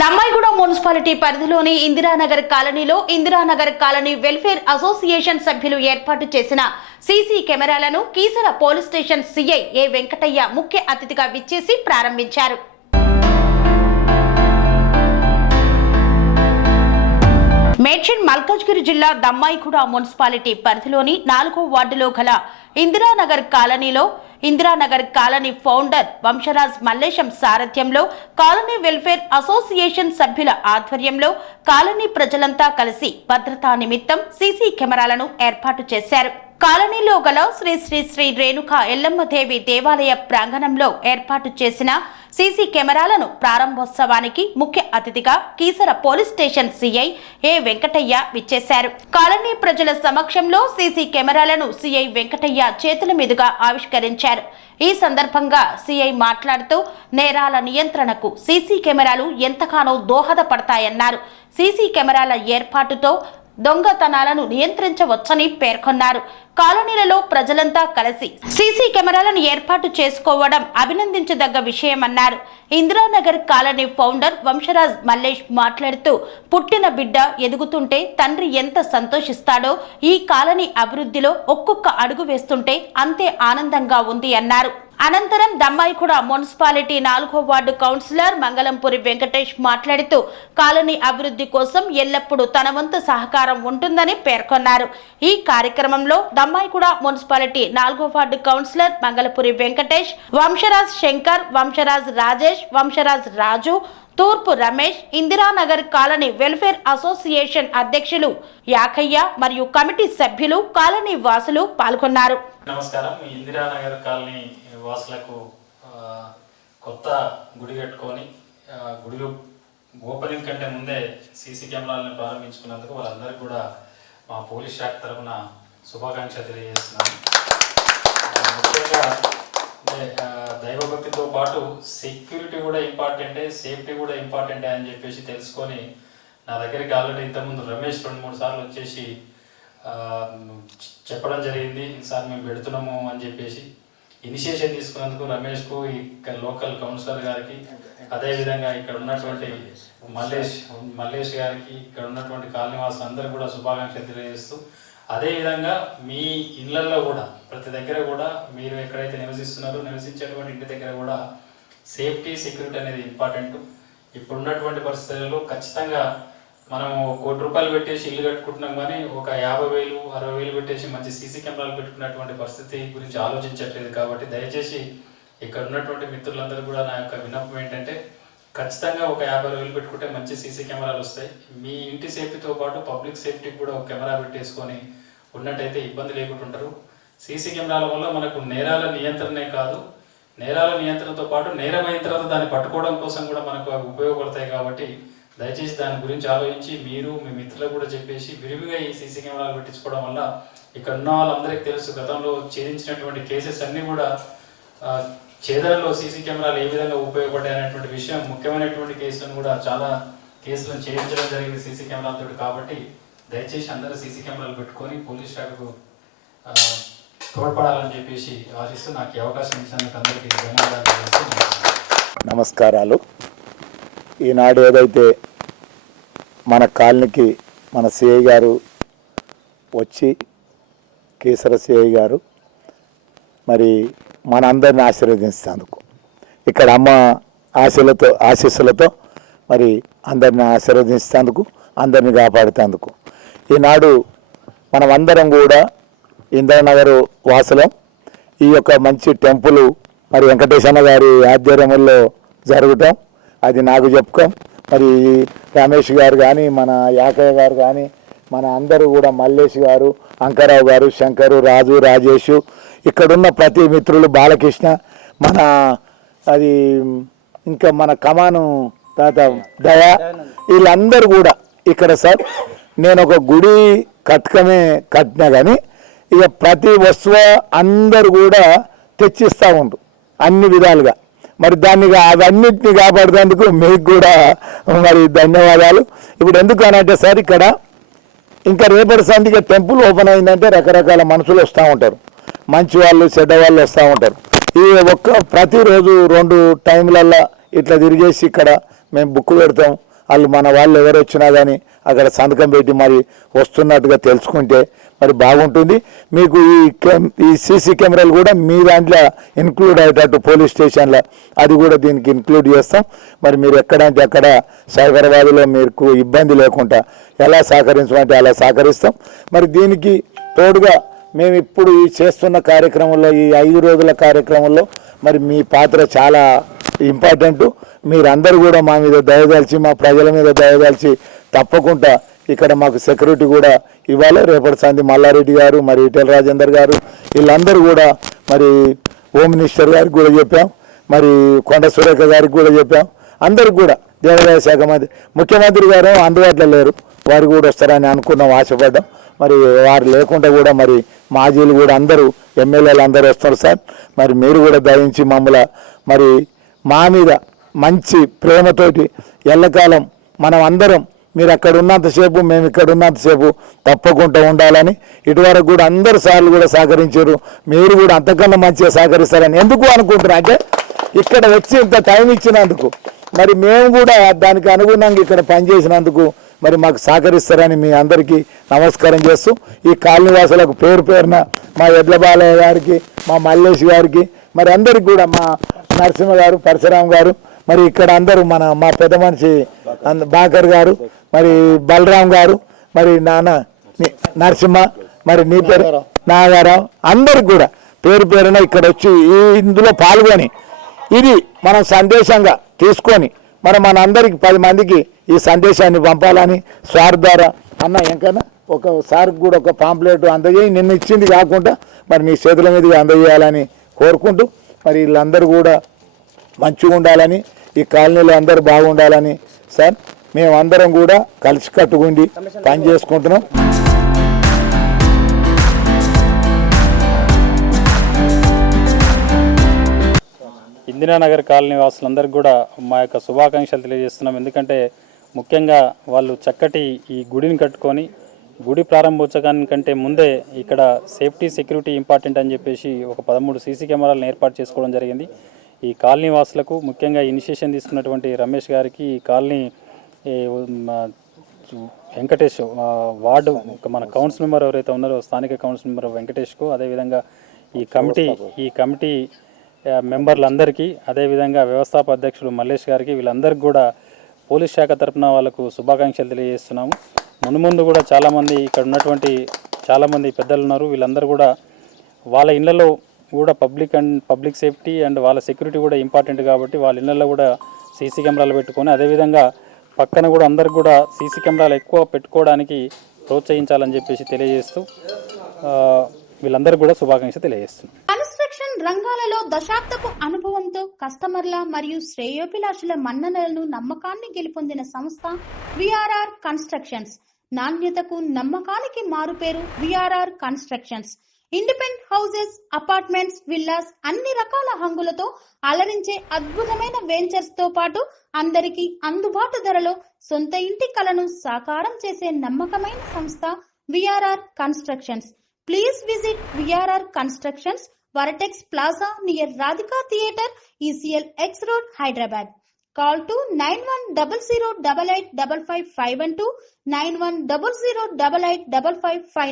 Dammaiguda municipality పరిధిలోని ఇందిరానగర్ కాలనీలో Indiranagar colony welfare association సభ్యులు ఏర్పాటు చేసిన సీసీ కెమెరాలను కీసర పోలీస్ స్టేషన్ సీఐ ఏ వెంకటయ్య ముఖ్య అతిథిగా విచ్చేసి ప్రారంభించారు. మేడ్చల్ మల్కాజ్గిరి జిల్లా దమ్మాయిగూడ మున్సిపాలిటీ పరిధిలోని 4వ వార్డులో గల ఇందిరానగర్ కాలనీలో ఇందిరానగర్ కాలనీ ఫౌండర్ వంశరాజ్ మల్లేశం సారథ్యంలో కాలనీ వెల్ఫేర్ అసోసియేషన్ సభ్యుల ఆధ్వర్యంలో కాలనీ ప్రజలంతా కలిసి భద్రతా నిమిత్తం సీసీ కెమెరాలను ఏర్పాటు చేశారు. కాలనీలో గల శ్రీ శ్రీ శ్రీ రేణుకా ఎల్లమ్మదేవి దేవాలయ ప్రాంగణంలో ఏర్పాటు చేసిన సీసీ కెమెరాలను ప్రారంభోత్సవానికి ముఖ్య అతిథిగా కీసర పోలీస్ స్టేషన్ సీఐ ఏ వెంకటయ్య విచ్చేశారు. కాలనీ ప్రజల సమక్షంలో సీసీ కెమెరాలను సీఐ వెంకటయ్య చేతుల మీదుగా ఆవిష్కరించారు. ఈ సందర్భంగా సీఐ మాట్లాడుతూ నేరాల నియంత్రణకు సీసీ కెమెరాలు ఎంతగానో దోహదపడతాయన్నారు. సీసీ కెమెరాల ఏర్పాటుతో దొంగతనాలను నియంత్రించవచ్చని పేర్కొన్నారు. కాలనీలలో ప్రజలంతా కలిసి సీసీ కెమెరాలను ఏర్పాటు చేసుకోవడం అభినందించదగ్గ విషయమన్నారు. ఇందిరానగర్ కాలనీ ఫౌండర్ వంశరాజ్ మల్లేష్ మాట్లాడుతూ పుట్టిన బిడ్డ ఎదుగుతుంటే తండ్రి ఎంత సంతోషిస్తాడో ఈ కాలనీ అభివృద్ధిలో ఒక్కొక్క అడుగు వేస్తుంటే అంతే ఆనందంగా ఉంది అన్నారు. అనంతరం దమ్మాయిగూడ మున్సిపాలిటీ 4వ వార్డు కౌన్సిలర్ మంగళంపురి వెంకటేష్ మాట్లాడుతూ కాలనీ అభివృద్ధి కోసం ఎల్లప్పుడూ తన వంతు సహకారం ఉంటుందని పేర్కొన్నారు. ఈ కార్యక్రమంలో దమ్మాయిగూడ మున్సిపాలిటీ 4వ వార్డు కౌన్సిలర్ మంగళపురి వెంకటేష్, వంశరాజ్ శంకర్, వంశరాజ్ రాజేష్, వంశరాజ్ రాజు, తూర్పు Ramesh, Indiranagar colony welfare association అధ్యక్షులు యాకయ్య మరియు కమిటీ సభ్యులు, కాలనీ వాసులు పాల్గొన్నారు. నమస్కారం. ఇందిరానగర్ కాలనీ వాసులకు కొత్త గుడి కట్టుకొని గుడి ఓపెనింగ్ కంటే ముందే సీసీ కెమెరాలను ప్రారంభించుకున్నందుకు వాళ్ళందరికీ కూడా మా పోలీస్ శాఖ తరఫున శుభాకాంక్షలు తెలియజేస్తున్నాను. ముఖ్యంగా దైవభక్తితో పాటు సెక్యూరిటీ కూడా ఇంపార్టెంటే, సేఫ్టీ కూడా ఇంపార్టెంటే అని చెప్పేసి తెలుసుకొని నా దగ్గరికి ఆల్రెడీ ఇంతకుముందు రమేష్ 2-3 సార్లు వచ్చేసి చెప్పడం జరిగింది. ఈసారి మేము పెడుతున్నాము అని చెప్పేసి ఇనిషియేషన్ తీసుకున్నందుకు రమేష్కు, ఇక్కడ లోకల్ కౌన్సిలర్ గారికి, అదేవిధంగా ఇక్కడ ఉన్నటువంటి మల్లేష్ గారికి, ఇక్కడ ఉన్నటువంటి కాలనీవాసులు అందరూ కూడా శుభాకాంక్షలు తెలియజేస్తూ, అదేవిధంగా మీ ఇళ్లలో కూడా ప్రతి దగ్గర కూడా మీరు ఎక్కడైతే నివసించేటువంటి ఇంటి దగ్గర కూడా సేఫ్టీ, సెక్యూరిటీ అనేది ఇంపార్టెంట్. ఇప్పుడున్నటువంటి పరిస్థితుల్లో ఖచ్చితంగా మనం ₹1,00,00,000 పెట్టేసి ఇల్లు కట్టుకుంటున్నాం, కానీ ఒక 50,000, 60,000 పెట్టేసి మంచి సీసీ కెమెరాలు పెట్టుకున్నటువంటి పరిస్థితి గురించి ఆలోచించట్లేదు. కాబట్టి దయచేసి ఇక్కడ ఉన్నటువంటి మిత్రులందరూ కూడా నా యొక్క విన్నపం ఏంటంటే, ఖచ్చితంగా ఒక 50,000 పెట్టుకుంటే మంచి సీసీ కెమెరాలు వస్తాయి. మీ ఇంటి సేఫ్టీతో పాటు పబ్లిక్ సేఫ్టీకి కూడా ఒక కెమెరా పెట్టేసుకొని ఉన్నట్టయితే ఇబ్బంది లేకుంటుంటారు. సీసీ కెమెరాల వల్ల మనకు నేరాల నియంత్రణే కాదు, నేరాల నియంత్రణతో పాటు నేరమైన తర్వాత దాన్ని పట్టుకోవడం కోసం కూడా మనకు అవి ఉపయోగపడతాయి. కాబట్టి దయచేసి దాని గురించి ఆలోచించి మీరు మీ మిత్రులకు కూడా చెప్పేసి విరివిగా ఈ సీసీ కెమెరాలు పెట్టించుకోవడం వల్ల ఇక్కడ ఉన్న వాళ్ళందరికీ తెలుసు, గతంలో ఛేదించినటువంటి కేసెస్ అన్నీ కూడా ఛేదనలో సీసీ కెమెరాలు ఏ విధంగా ఉపయోగపడ్డాయి అనేటువంటి విషయం, ముఖ్యమైనటువంటి కేసులను కూడా చాలా కేసులను ఛేదించడం జరిగింది సీసీ కెమెరాలతో. కాబట్టి దయచేసి అందరూ సీసీ కెమెరాలు పెట్టుకొని పోలీస్ శాఖకు తోడ్పడాలని చెప్పేసి ఆశిస్తూ నాకు ఈ అవకాశం ఇచ్చినందుకు అందరికీ ధన్యవాదాలు. నమస్కారాలు. ఈనాడు ఏదైతే మన కాలనీకి మన సిఐ గారు వచ్చి, కీసర సిఐ గారు మరి మనందరిని ఆశీర్వదించేందుకు, ఇక్కడ అమ్మ ఆశీస్సులతో మరి అందరిని ఆశీర్వదించేందుకు, అందరిని కాపాడుతేందుకు ఈనాడు మనం అందరం కూడా ఇందిరానగర్ వాసులం. ఈ యొక్క మంచి టెంపుల్ మరి వెంకటేశ్వర గారి ఆధ్వర్యంలో జరగటం అది నాకు చెప్పుకోం. మరి రమేష్ గారు కానీ, మన యాకయ్య గారు కానీ, మన అందరూ కూడా మల్లేష్ గారు, అంకరావు గారు, శంకరు, రాజు, రాజేషు, ఇక్కడున్న ప్రతి మిత్రులు, బాలకృష్ణ, మన అది ఇంకా మన కమాను తాత దయా, వీళ్ళందరూ కూడా ఇక్కడ సార్ నేను ఒక గుడి కట్టినా కానీ ఇక ప్రతి వస్తువు అందరూ కూడా తెచ్చిస్తూ ఉండు అన్ని విధాలుగా. మరి దాన్ని అవన్నిటిని కాపాడుతందుకు మీకు కూడా మరి ధన్యవాదాలు. ఇప్పుడు ఎందుకు అనంటే సార్, ఇక్కడ ఇంకా రేపటి సంధిగా టెంపుల్ ఓపెన్ అయిందంటే రకరకాల మనుషులు వస్తూ ఉంటారు, మంచి వాళ్ళు చెడ్డ వాళ్ళు వస్తూ ఉంటారు. ఈ ప్రతిరోజు 2 టైంలల్లో ఇట్లా తిరిగేసి ఇక్కడ మేము బుక్ పెడతాం. వాళ్ళు మన వాళ్ళు ఎవరు వచ్చినా కానీ అక్కడ సంతకం పెట్టి మరి వస్తున్నట్టుగా తెలుసుకుంటే మరి బాగుంటుంది. మీకు ఈ సీసీ కెమెరాలు కూడా మీ దాంట్లో ఇన్క్లూడ్ అయ్యేటట్టు పోలీస్ స్టేషన్లో అది కూడా దీనికి ఇన్క్లూడ్ చేస్తాం. మరి మీరు ఎక్కడంటే అక్కడ సైబరాబాద్లో మీకు ఇబ్బంది లేకుండా ఎలా సహకరించమంటే అలా సహకరిస్తాం. మరి దీనికి తోడుగా మేము ఇప్పుడు ఈ చేస్తున్న కార్యక్రమంలో ఈ 5 రోజుల కార్యక్రమంలో మరి మీ పాత్ర చాలా ఇంపార్టెంట్. మీరందరూ కూడా మా మీద దయదాల్చి మా ప్రజల మీద దయదాల్చి తప్పకుండా ఇక్కడ మాకు సెక్యూరిటీ కూడా ఇవ్వాలి. రేపటి సంది మల్లారెడ్డి గారు మరి ఈటెల రాజేందర్ గారు వీళ్ళందరూ కూడా మరి హోమ్ మినిస్టర్ గారికి కూడా చెప్పాం, మరి కొండ సురేఖ గారికి కూడా చెప్పాం. అందరికి కూడా దేవాదాయ శాఖ మంత్రి ముఖ్యమంత్రి గారు అందుబాటులో లేరు, వారు కూడా వస్తారని అనుకున్నాం, ఆశపడ్డాం. మరి వారు లేకుండా కూడా మరి మాజీలు కూడా అందరూ ఎమ్మెల్యేలు అందరూ వస్తారు సార్. మరి మీరు కూడా దయించి మమ్మల్ని మరి మా మీద మంచి ప్రేమతోటి ఎల్లకాలం మనం అందరం మీరు అక్కడ ఉన్నంతసేపు మేము ఇక్కడ ఉన్నంతసేపు తప్పకుండా ఉండాలని ఇటువరకు కూడా అందరు సార్లు కూడా సహకరించారు. మీరు కూడా అంతకన్నా మంచిగా సహకరిస్తారని ఎందుకు అనుకుంటున్నా అంటే ఇక్కడ వచ్చి ఇంత టైం ఇచ్చినందుకు మరి మేము కూడా దానికి అనుగుణంగా ఇక్కడ పనిచేసినందుకు మరి మాకు సహకరిస్తారని మీ అందరికీ నమస్కారం చేస్తూ ఈ కాలనీ వాసులకు పేరు పేరున మా ఎడ్ల బాలయ్య గారికి మా మల్లేష్ గారికి మరి అందరికి కూడా మా నరసింహ గారు పరశురామ్ గారు మరి ఇక్కడ అందరూ మా పెద్ద మనిషి బాకర్ గారు మరి బలరాం గారు మరి నాన్న నరసింహ మరి నీ పేరు నాగారావు అందరికి కూడా పేరు పేరున ఇక్కడ వచ్చి ఇందులో పాల్గొని ఇది మనం సందేశంగా తీసుకొని మరి మనందరికి 10 మందికి ఈ సందేశాన్ని పంపాలని సార్ ద్వారా అన్న ఇంకన్నా ఒకసారికి కూడా ఒక పాంప్లెట్ అందజేయి నిన్న ఇచ్చింది కాకుండా మరి నీ చేతుల మీదుగా అందజేయాలని కోరుకుంటూ మరి వీళ్ళందరూ కూడా మంచిగా ఉండాలని ఈ కాలనీలో అందరూ బాగుండాలని సార్ మేమందరం కూడా కలిసికట్టుగుండి పని చేసుకుంటున్నాం. ఇందిరానగర్ కాలనీ వాసులందరికీ కూడా మా యొక్క శుభాకాంక్షలు తెలియజేస్తున్నాం. ఎందుకంటే ముఖ్యంగా వాళ్ళు చక్కటి ఈ గుడిని కట్టుకొని గుడి ప్రారంభోత్సవానికంటే ముందే ఇక్కడ సేఫ్టీ సెక్యూరిటీ ఇంపార్టెంట్ అని చెప్పేసి ఒక 13 సీసీ కెమెరాలను ఏర్పాటు చేసుకోవడం జరిగింది. ఈ కాలనీ వాసులకు ముఖ్యంగా ఇనిషియేషన్ తీసుకున్నటువంటి రమేష్ గారికి ఈ కాలనీ వెంకటేష్ వార్డు మన కౌన్సిల్ మెంబర్ ఎవరైతే ఉన్నారో స్థానిక కౌన్సిల్ మెంబర్ వెంకటేష్కు అదేవిధంగా ఈ కమిటీ మెంబర్లందరికీ అదేవిధంగా వ్యవస్థాపక అధ్యక్షులు మల్లేష్ గారికి వీళ్ళందరికీ కూడా పోలీస్ శాఖ తరఫున వాళ్ళకు శుభాకాంక్షలు తెలియజేస్తున్నాము. మున్ముందు కూడా చాలామంది ఇక్కడ ఉన్నటువంటి చాలామంది పెద్దలు ఉన్నారు. వీళ్ళందరూ కూడా వాళ్ళ ఇళ్లలో కూడా పబ్లిక్ సేఫ్టీ అండ్ వాళ్ళ సెక్యూరిటీ కూడా ఇంపార్టెంట్ కాబట్టి వాళ్ళ ఇళ్లలో కూడా సీసీ కెమెరాలు పెట్టుకొని అదేవిధంగా పక్కన కూడా అందరికి కూడా సీసీ కెమెరాలు ఎక్కువ పెట్టుకోవడానికి ప్రోత్సహించాలని చెప్పేసి తెలియజేస్తూ వీళ్ళందరికీ కూడా శుభాకాంక్షలు తెలియజేస్తున్నాం. కన్స్ట్రక్షన్ రంగాలలో దశాబ్దపు అనుభవంతో కస్టమర్ల మరియు శ్రేయోభిలాషుల మన్ననలను నమ్మకాన్ని గెలుపొందిన సంస్థ విఆర్ఆర్ కన్స్ట్రక్షన్స్. నాణ్యతకు నమ్మకానికి మారుపేరు VRR constructions. Independent houses, apartments, villas అన్ని రకాల హంగులతో అలరించే అద్భుతమైన వెంచర్స్ తో పాటు అందరికీ అందుబాటు ధరలో సొంత ఇంటి కలను సాకారం చేసే నమ్మకమైన సంస్థ VRR constructions. Please visit VRR Constructions, Varatex Plaza near Radhika Theatre, ECL X Road, Hyderabad. Call to 9100885551 9100885559.